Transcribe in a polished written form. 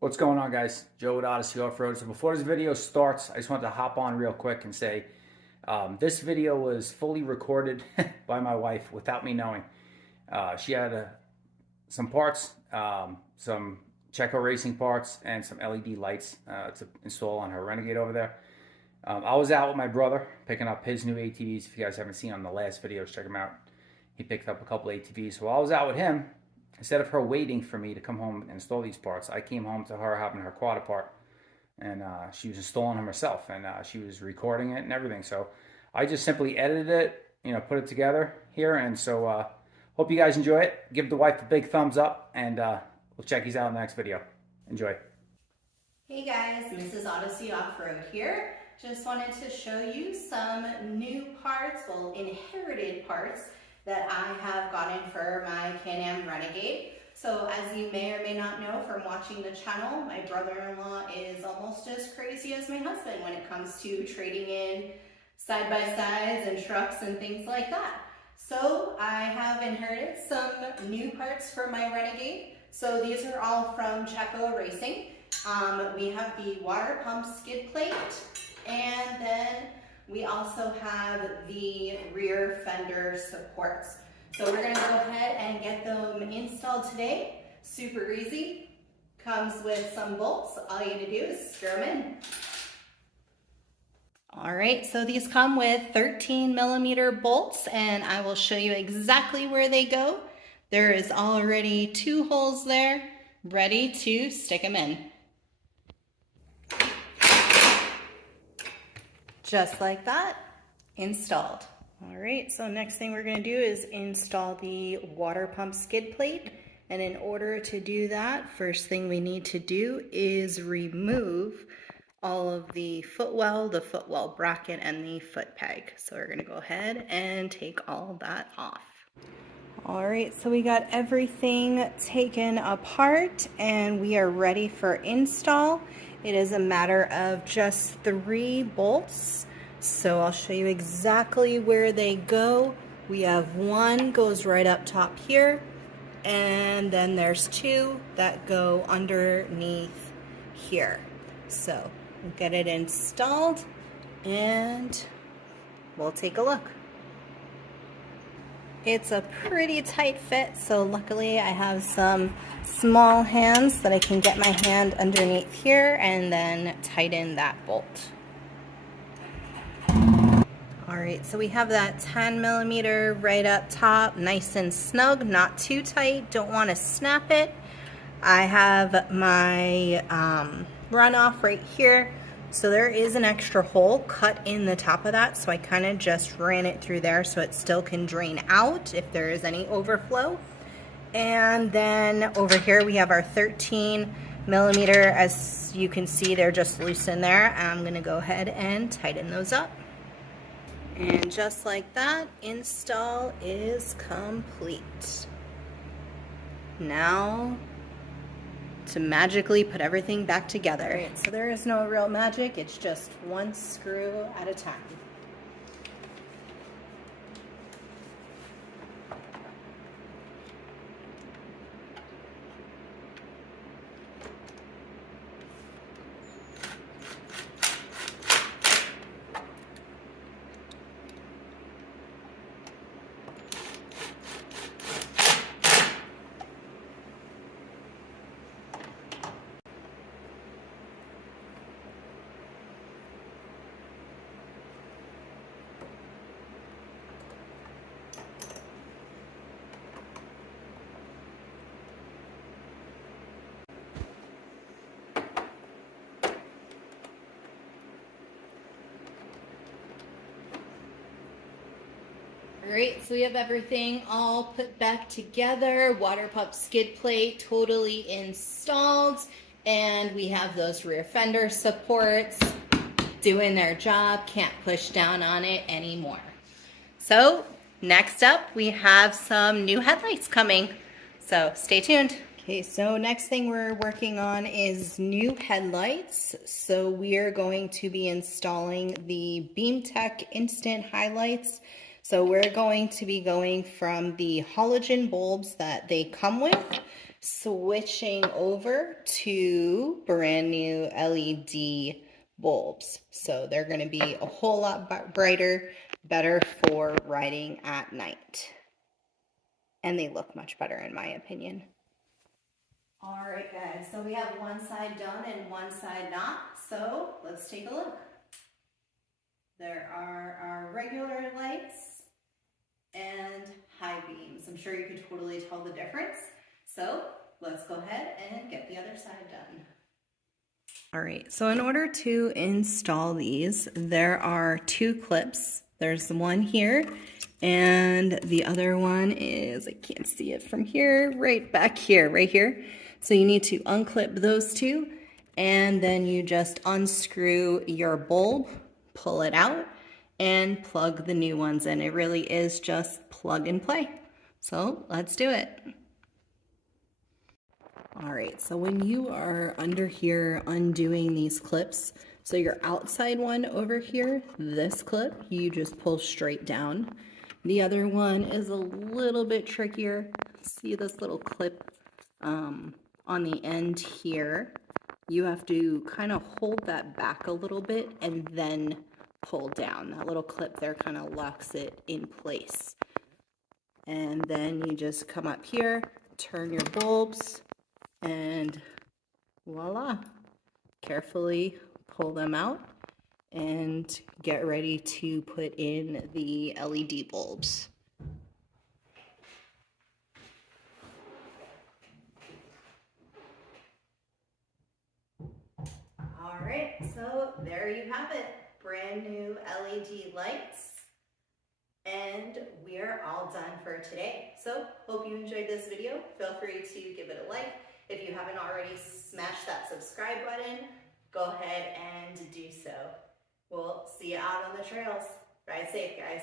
What's going on, guys? Joe with Odyssey Off-Road. So before this video starts, I just wanted to hop on real quick and say this video was fully recorded by my wife without me knowing. She had some parts, some Cecco racing parts, and some LED lights to install on her Renegade over there. I was out with my brother picking up his new ATVs. If you guys haven't seen on the last videos, check them out. He picked up a couple ATVs. So while I was out with him, instead of her waiting for me to come home and install these parts, I came home to her having her quad apart, and she was installing them herself, and she was recording it and everything. So I just simply edited it, put it together here, and so hope you guys enjoy it. Give the wife a big thumbs up, and we'll check these out in the next video. Enjoy. Hey guys, Mrs. Odyssey Off-Road here. Just wanted to show you some new parts, well, inherited parts that I have gotten for my Canam Renegade. So as you may or may not know from watching the channel, my brother-in-law is almost as crazy as my husband when it comes to trading in side-by-sides and trucks and things like that. So I have inherited some new parts for my Renegade. So these are all from Cecco Racing. We have the water pump skid plate, and then we also have the rear fender supports. So we're gonna go ahead and get them installed today. Super easy. Comes with some bolts. All you gotta do is screw them in. All right, so these come with 13mm bolts, and I will show you exactly where they go. There is already 2 holes there, ready to stick them in. Just like that, installed. All right, so next thing we're gonna do is install the water pump skid plate. And in order to do that, first thing we need to do is remove all of the footwell, bracket, and the foot peg. So we're gonna go ahead and take all that off. All right, so we got everything taken apart and we are ready for install. It is a matter of just 3 bolts. So I'll show you exactly where they go. We have 1 goes right up top here, and then there's 2 that go underneath here. So we'll get it installed and we'll take a look. It's a pretty tight fit, so luckily I have some small hands that I can get my hand underneath here and then tighten that bolt. All right, so we have that 10mm right up top, nice and snug, not too tight, don't want to snap it. I have my runoff right here. So there is an extra hole cut in the top of that, so I kind of just ran it through there so it still can drain out if there is any overflow. And then over here we have our 13mm. As you can see, they're just loose in there. I'm gonna go ahead and tighten those up. And just like that, install is complete. Now to magically put everything back together. Right, so there is no real magic, it's just 1 screw at a time. Alright, so we have everything all put back together, water pump skid plate totally installed, and we have those rear fender supports doing their job, can't push down on it anymore. So next up we have some new headlights coming, so stay tuned. Okay, so next thing we're working on is new headlights. So we are going to be installing the BeamTech Instant Highlights. So we're going to be going from the halogen bulbs that they come with switching over to brand new LED bulbs. So they're going to be a whole lot brighter, better for riding at night. And they look much better in my opinion. All right, guys, so we have one side done and one side not. So let's take a look. There are our regular lights and high beams. I'm sure you can totally tell the difference. So let's go ahead and get the other side done. All right, so in order to install these, there are two clips. There's one here and the other one is, I can't see it from here, right back here, right here. So you need to unclip those two and then you just unscrew your bulb, pull it out, and plug the new ones in. It really is just plug and play. So let's do it. All right, so when you are under here undoing these clips, so your outside one over here, this clip, you just pull straight down. The other one is a little bit trickier. See this little clip on the end here? You have to kind of hold that back a little bit and then pull down. That little clip there kind of locks it in place. And then you just come up here, turn your bulbs, and voila. Carefully pull them out and get ready to put in the LED bulbs. All right, so there you have it. Brand new LED lights. And we are all done for today. So hope you enjoyed this video. Feel free to give it a like. If you haven't already smashed that subscribe button, go ahead and do so. We'll see you out on the trails. Ride safe, guys.